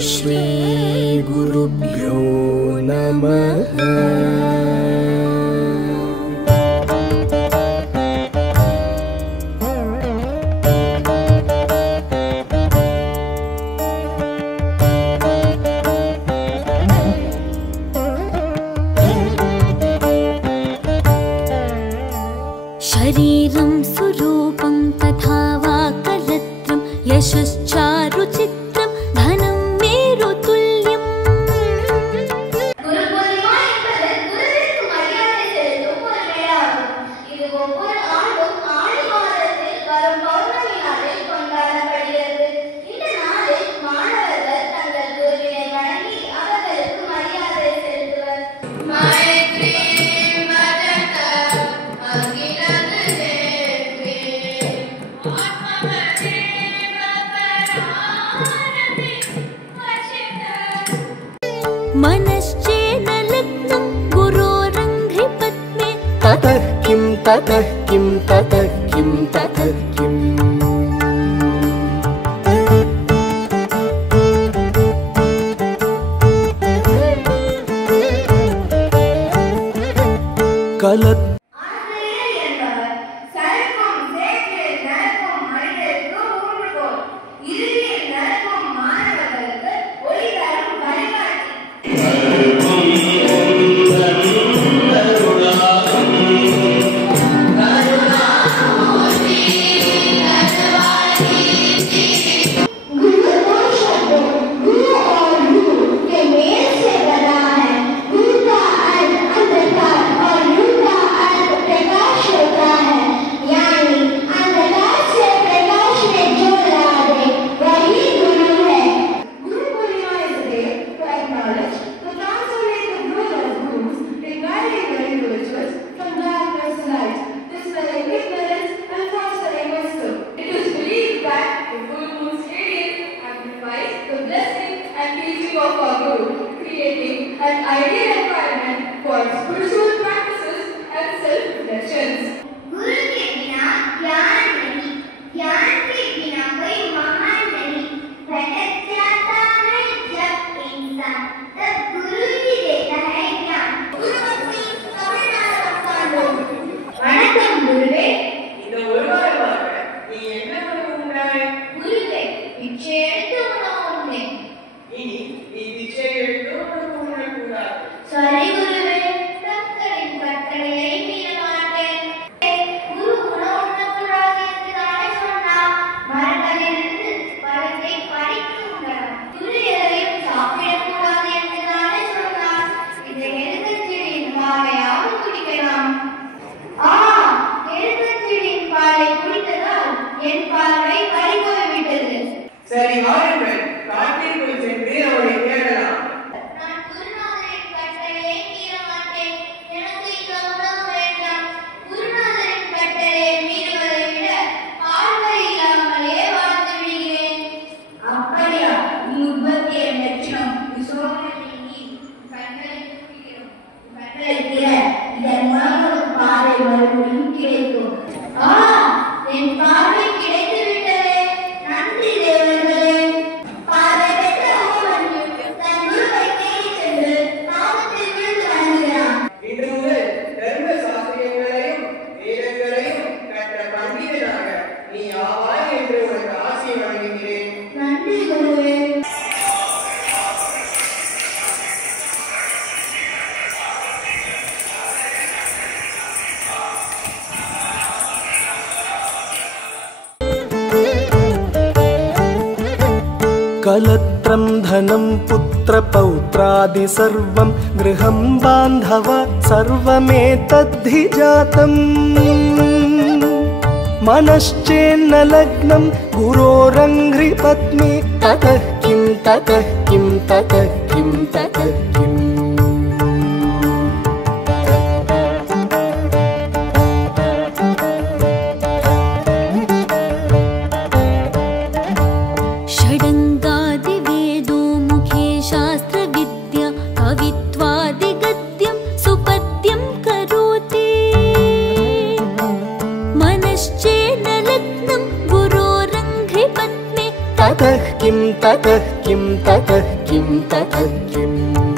श्री गुरुभ्यो नमः। शरीरं सुरूपं तथा वा कलत्रं यशश्चारुचित्रं धनं मेरुतुल्यम्। குருபூர்ணிமா என்பது குருவிற்கு மரியாதை செலுத்தும் ஒரு விழாவாகும். இது ஒவ்வொரு ஆண்டும் ஆடி மாதத்தில் வரும் பௌர்ணமி நாளில் கொண்டாடப்படுகிறது. இந்த நாளில் மாணவர்கள் தங்கள் குருவினை வணங்கி அவர்களுக்கு மரியாதை செலுத்துவர். मनश्चेन लग्नं गुरोरङ्घ्रि पद्मे ततः किं ततः किं ततः किं ततः किम् कलत् ஆசிரியர் என்பவர் சறுக்கும் சேற்றில் நடக்கும் மனிதருக்கு ஊன்றுகோல், இறுதியில் நடக்கும் மாணவர்களுக்கு ஒளி தரும் வழிகாட்டி. Creating an ideal environment for spiritual practices and self-reflections. गुरु के बिना ज्ञान नहीं, ज्ञान के बिना कोई महान नहीं। भटक जाता है जब इंसान, तब गुरु ही देता है ज्ञान. गुरुमूर्ति தமிழ்நாடு வணக்கம் குருவே. இந்த ஒரு வாரமாக நீ என்ன உண்டாய்? குருவே, பிச்சை எடுத்து உணவு உண்டேன். இனி நீ பிச்சை எடுத்து உண்ணக்கூடாது. சரி குருவே, தங்களின் கட்டளையை மீற மாட்டேன். குரு உணவு உண்ணக்கூடாது என்று தானே சொன்னார். மரங்களிலிருந்து பழத்தை பறித்து உண்ணலாம். குரு எதையும் சாப்பிடக்கூடாது என்று தானே சொன்னார். இதை எருக்கஞ்செடியின் பாலையாக குடிக்கலாம். எருக்கஞ்செடியின் பாலை குடித்ததால் என் பார்வை பறிபோய்விட்டது. சரி வாருங்கள், காட்டிற்குள் சென்று அவளை தேடலாம். நான் குருநாதரின் கட்டளையை மீற மாட்டேன். எனக்கு இந்த உணவு வேண்டாம். குருநாதரின் கட்டளையை மீறுவதை விட பார்வை இல்லாமலே வாழ்ந்து விடுகிறேன். அப்படியா? நீ உற்பத்திய லட்சணம் விசோதனை நீ கண்களை குடிக்கிறோம். கண்களை திற, இதன் மூலம் ஒரு பார்வை மறுபடியும் கிடைக்கும். என் பார்வை கிடைத்து விட்டதே. நன்றி தேவர்களே. பார்வை பெற்ற ஒருவன் தன் குருவை தேடிச் சென்று பாதத்தில் விழுந்து வணங்குகிறான். இன்று முதல் தர்ம சாஸ்திரங்களையும் வேதங்களையும் கற்ற பண்டிதனாக நீ ஆவாய் என்று உனக்கு ஆசை வழங்குகிறேன். நன்றி குருவே. कलत्रं धनं पुत्रपौत्रादि सर्वं गृहं बान्धव सर्वमेतद्धि जातम्। मनश्चेन्न लग्नं गुरोरङ्घ्रि पद्मे ततः किं ततः किं ततः किं ततः किम् षडङ्गादिवेदो मुखे शास्त्रविद्या कवित्वादिगद्यं सुपद्यं करोति। मनश्चेन लग्नं गुरोरङ्घ्रि पद्मे ततः किं ततः किं ततः किं ततः किम्